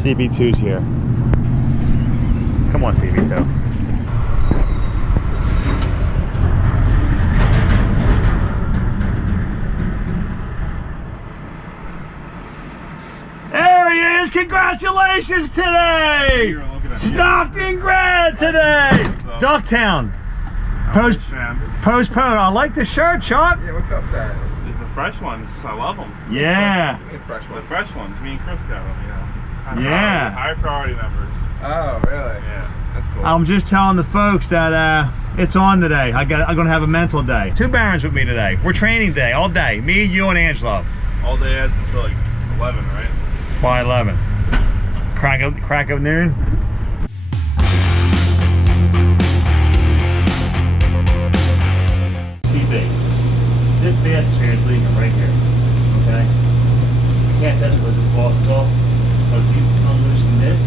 CB2's here. Come on, CB2. There he is! Congratulations today! Stockton grad today! Ducktown. Postpone. I like the shirt, Chuck. Yeah, what's up, Dad? These are the fresh ones. I love them. Yeah. Fresh ones. The fresh ones. Me and Chris got them, yeah. Yeah. High priority members. Oh, really? Yeah. That's cool. I'm just telling the folks that it's on today. I'm gonna have a mental day. 2 Barons with me today. We're training day all day. Me, you, and Angelo. All day as until like 11, right? By 11. Crack of noon. CB. This bed is leaking right here. Okay. You can't touch it with the faucet's off. But if you unloosen this,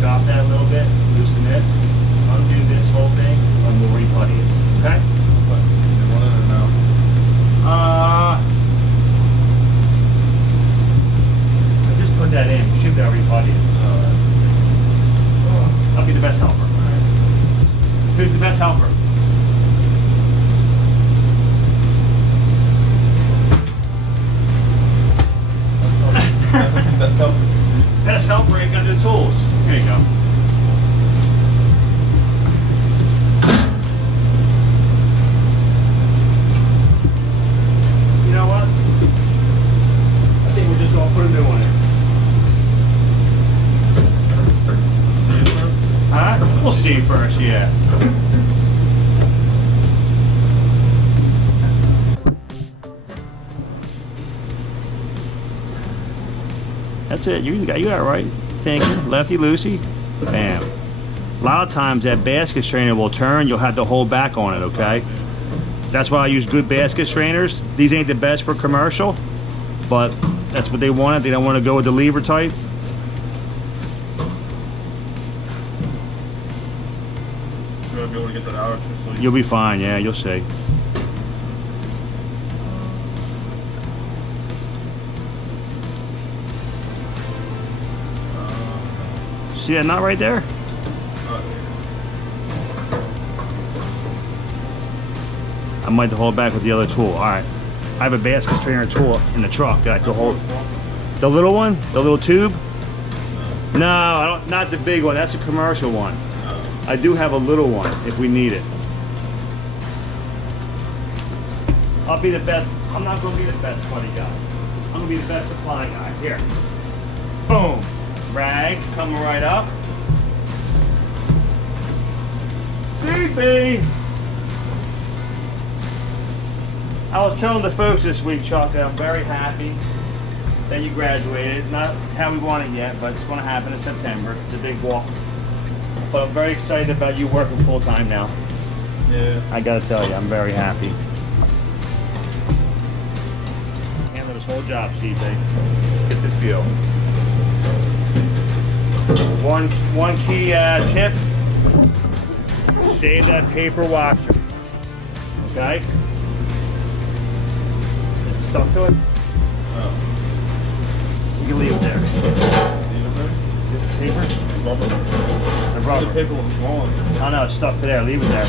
drop that a little bit, loosen this, undo this whole thing, and we'll reputty it. Okay? But you want to know? I just put that in. You should be able to reputty it. I'll be the best helper. Who's the best helper? Best helper. Best helper ain't got the tools. Here you go. You know what? I think we're just gonna put a new one in. Huh? We'll see first, yeah. That's it. You got it right. Thank you. Lefty loosey. Bam. A lot of times that basket strainer will turn. You'll have to hold back on it. Okay. That's why I use good basket strainers. These ain't the best for commercial, but that's what they wanted. They don't want to go with the lever type. You'll be able to get that out. You'll be fine. Yeah, you'll see. See that knot right there? I might have to hold back with the other tool. All right. I have a basket strainer tool in the truck that I can hold. The little one? The little tube? No, I don't. Not the big one. That's a commercial one. I do have a little one if we need it. I'll be the best. I'm not going to be the best buddy guy. I'm going to be the best supply guy. Here. Boom. Rag coming right up. CB. I was telling the folks this week, Chuck, that I'm very happy that you graduated. Not how we want it yet, but it's going to happen in September. It's a big walk. But I'm very excited about you working full time now. Yeah. I got to tell you, I'm very happy. Handle this whole job, CB. Get the feel. One key tip, save that paper washer, okay? Is it stuck to it? Oh. You can leave it there. Leave it there? Get the paper? Rubber. The rubber. The paper was small. Oh no, it's stuck to there, leave it there.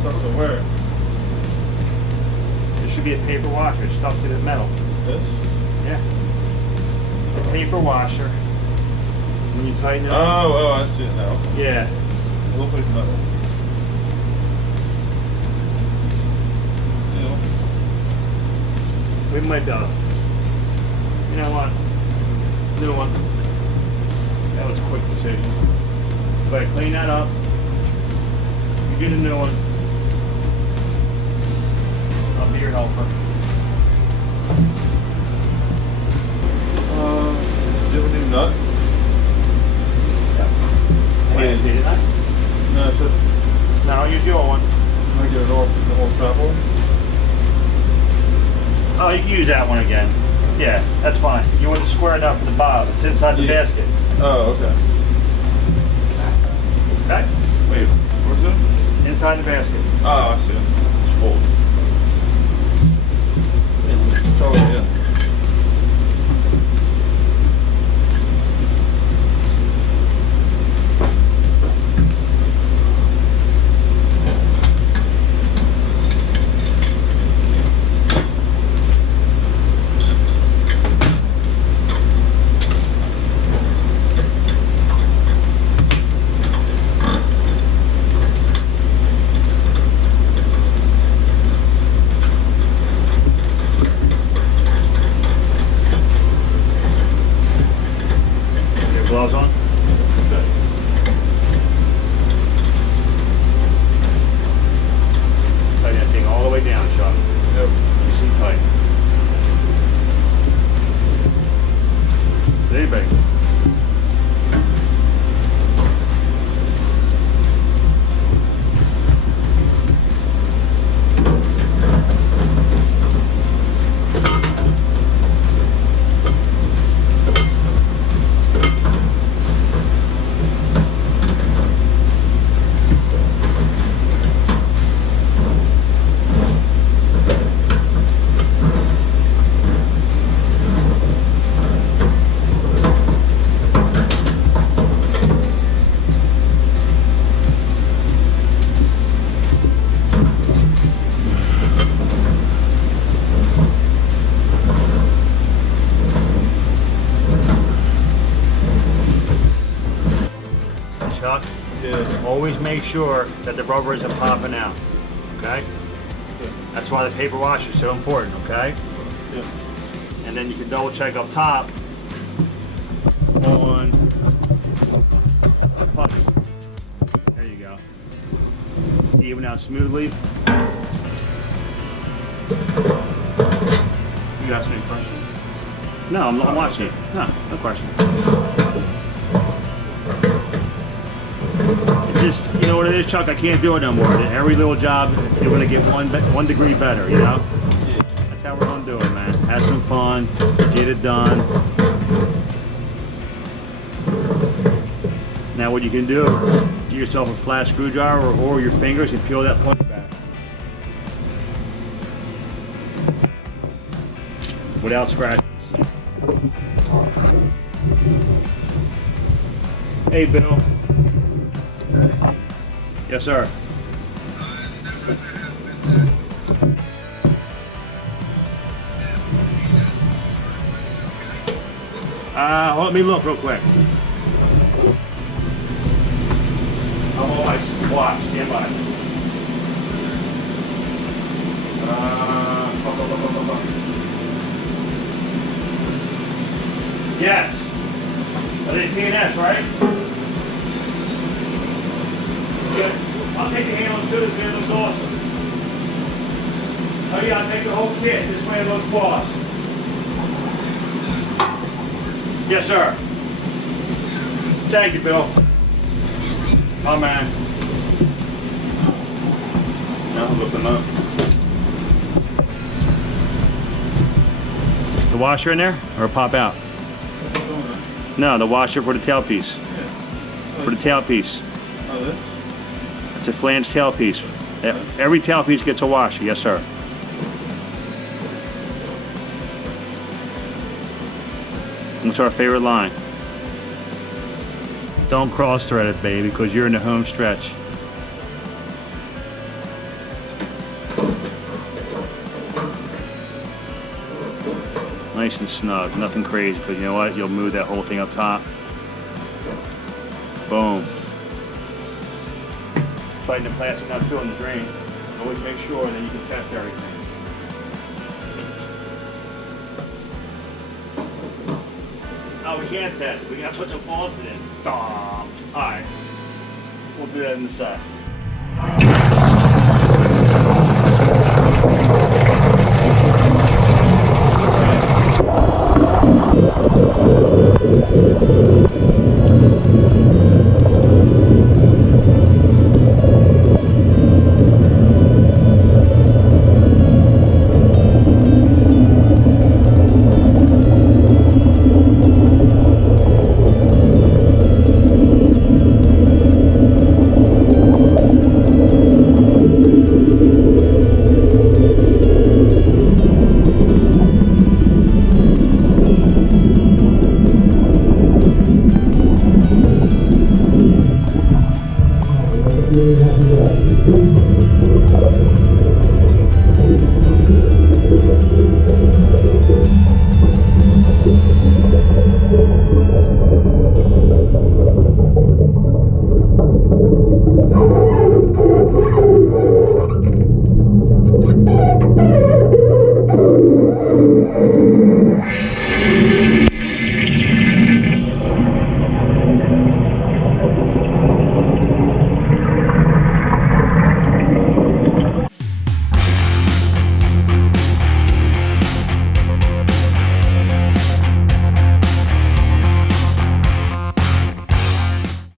Stuck to where? There should be a paper washer stuck to the metal. This? Yeah. The paper washer. When you tighten it up. Oh, I see it now. Yeah. It looks like metal. Yeah. We might go. You know what? New one. That was a quick decision. But clean that up. You get a new one. I'll be your helper. Do you have a new nut? Yeah. Wait, did I? No, I said, No, I'll use your one. I get it off the whole strap hole. Oh, you can use that one again. Yeah, that's fine. You want the square enough at the bottom. It's inside the basket. Oh, okay. Okay? Wait, where's it? Inside the basket. Oh, I see it. It's full. It's already in. always make sure that the rubber isn't popping out. Okay? That's why the paper washer is so important, okay? Yeah. And then you can double check up top on the puppy. There you go. Even out smoothly. You got any questions? No, I'm watching it. No question. It's just, you know what it is, Chuck? I can't do it no more. Every little job, you're gonna get 1 degree better, you know? That's how we're gonna do it, man. Have some fun, get it done. Now what you can do, get yourself a flat screwdriver or your fingers and peel that point back. Without scratching. Hey, Bill. Yes, sir. Let me look real quick. I'm always watch. Stand by. Yes. Are they TNS, right? Good. I'll take the handles too. This man looks awesome. Oh yeah, I'll take the whole kit. This man looks boss. Yes, sir. Thank you, Bill. Oh man. Now I'll look them up. The washer in there or pop out? No, the washer for the tailpiece. Yeah. For the tailpiece. Oh, this? It's a flange tailpiece. Every tailpiece gets a washer, yes sir. What's our favorite line? Don't cross thread it, baby, because you're in the home stretch. Nice and snug, nothing crazy, because you know what? You'll move that whole thing up top. Boom. Tighten the plastic now too on the drain. Always make sure that you can test everything. Oh, we can't test it. We gotta put the faucet in. Alright. We'll do that in the side.